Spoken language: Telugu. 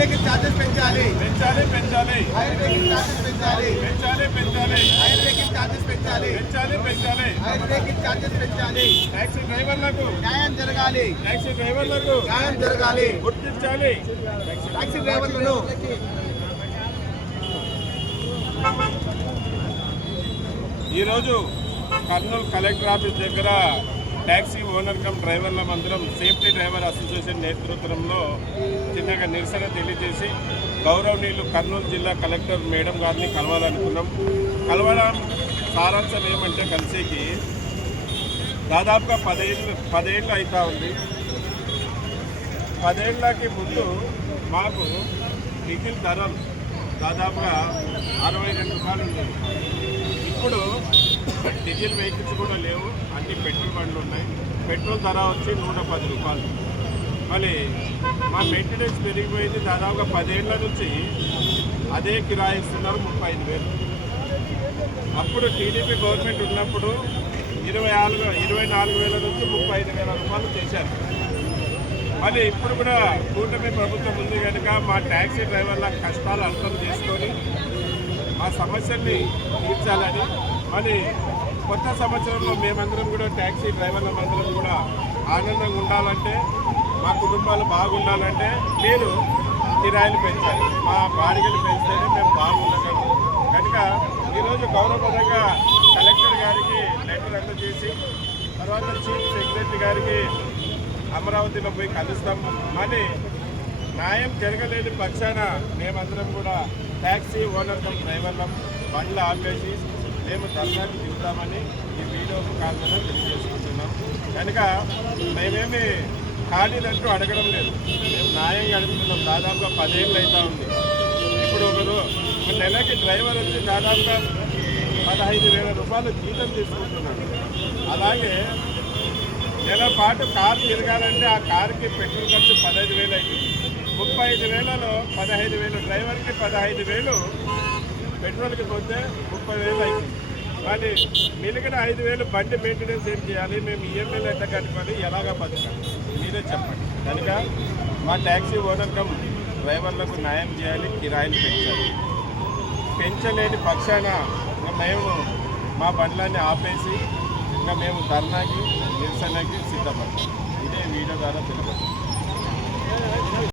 వెహికల్ చార్జెస్ పెంచాలి పెంచాలి పెంచాలి హైర్ వెహికల్ చార్జెస్ పెంచాలి పెంచాలి పెంచాలి హైర్ వెహికల్ చార్జెస్ పెంచాలి పెంచాలి పెంచాలి హైర్ వెహికల్ చార్జెస్ పెంచాలి టాక్సీ డ్రైవర్లకు న్యాయం జరగాలి టాక్సీ డ్రైవర్లకు న్యాయం జరగాలి గుర్తించాలి. టాక్సీ డ్రైవర్లను ఈరోజు కర్నూలు కలెక్టర్ ఆఫీస్ దగ్గర ట్యాక్సీ ఓనర్ కమ్ డ్రైవర్ల మందిరం సేఫ్టీ డ్రైవర్ అసోసియేషన్ నేతృత్వంలో చిన్నగా నిరసన తెలియజేసి గౌరవనీయులు కర్నూలు జిల్లా కలెక్టర్ మేడం గారిని కలవాలనుకున్నాం. కలవడం సారాంశం ఏమంటే కలిసేకి దాదాపుగా 10 ఏళ్ళు అవుతా ఉంది. 10 ఏళ్ళకి ముందు మాకు డీజిల్ ధరలు దాదాపుగా 62 రూపాయలు ఉండేది. ఇప్పుడు డీజిల్ వెహికల్స్ కూడా లేవు, అన్ని పెట్రోల్ బండ్లు ఉన్నాయి. పెట్రోల్ ధర వచ్చి 110 రూపాయలు. మళ్ళీ మా మెయింటెనెన్స్ పెరిగిపోయింది. దాదాపుగా 10 ఏళ్ళ నుంచి అదే కిరాయి ఇస్తున్నారు 35,000. అప్పుడు టీడీపీ గవర్నమెంట్ ఉన్నప్పుడు 24,000 నుంచి 35,000 రూపాయలు చేశారు. మళ్ళీ ఇప్పుడు కూడా కూటమి ప్రభుత్వం ఉంది కనుక మా ట్యాక్సీ డ్రైవర్ల కష్టాలు అర్థం చేసుకొని మా సమస్యల్ని తీర్చాలని, మళ్ళీ కొత్త సంవత్సరంలో మేమందరం కూడా ట్యాక్సీ డ్రైవర్ల అందరం కూడా ఆనందంగా ఉండాలంటే, మా కుటుంబాలు బాగుండాలంటే మీరు కిరాయిలు పెంచాలి. మా బాడిగలు పెంచితేనే మేము బాగుండగలము. కనుక ఈరోజు గౌరవప్రదంగా కలెక్టర్ గారికి లెటర్ అందజేసి తర్వాత చీఫ్ సెక్రటరీ గారికి అమరావతిలో పోయి కలుస్తాం. మళ్ళీ న్యాయం జరగలేని పక్షాన మేమందరం కూడా ట్యాక్సీ ఓనర్ కమ్ డ్రైవర్లం బండ్లు ఆపేసి మేము ధర్నాకి దిగుతామని ఈ వీడియో కారణంగా తెలియజేసుకుంటున్నాం. కనుక మేమేమి ఖాళీలంటూ అడగడం లేదు, మేము న్యాయంగా అడుగుతున్నాం. దాదాపుగా 10 ఏళ్ళు అవుతా ఉంది. ఇప్పుడు ఒక నెలకి డ్రైవర్ వచ్చి దాదాపుగా 15,000 రూపాయలు జీతం తీసుకుంటున్నాడు. అలాగే నెల పాటు కారు తిరగాలంటే ఆ కారుకి పెట్రోల్ ఖర్చు 15,000 అయింది. 35,000లో 15,000 డ్రైవర్కి 15,000 పెట్రోల్కి పోతే 30,000 అయింది. కానీ మిగిలిన 5,000 బండి మెయింటెనెన్స్ ఏం చేయాలి? మేము ఈఎంఐలు ఎట్లా కట్టుకొని ఎలాగా బతకాలి? మీరే చెప్పండి. కనుక మా ట్యాక్సీ ఓనర్ కమ్ డ్రైవర్లకు న్యాయం చేయాలి, కిరాయిలు పెంచాలి. పెంచలేని పక్షాన మేము మా బండ్లన్నీ ఆపేసి ఇంకా మేము ధర్నాకి నిరసనకి సిద్ధపడతాం. ఇదే వీడియో ద్వారా తెలియదు.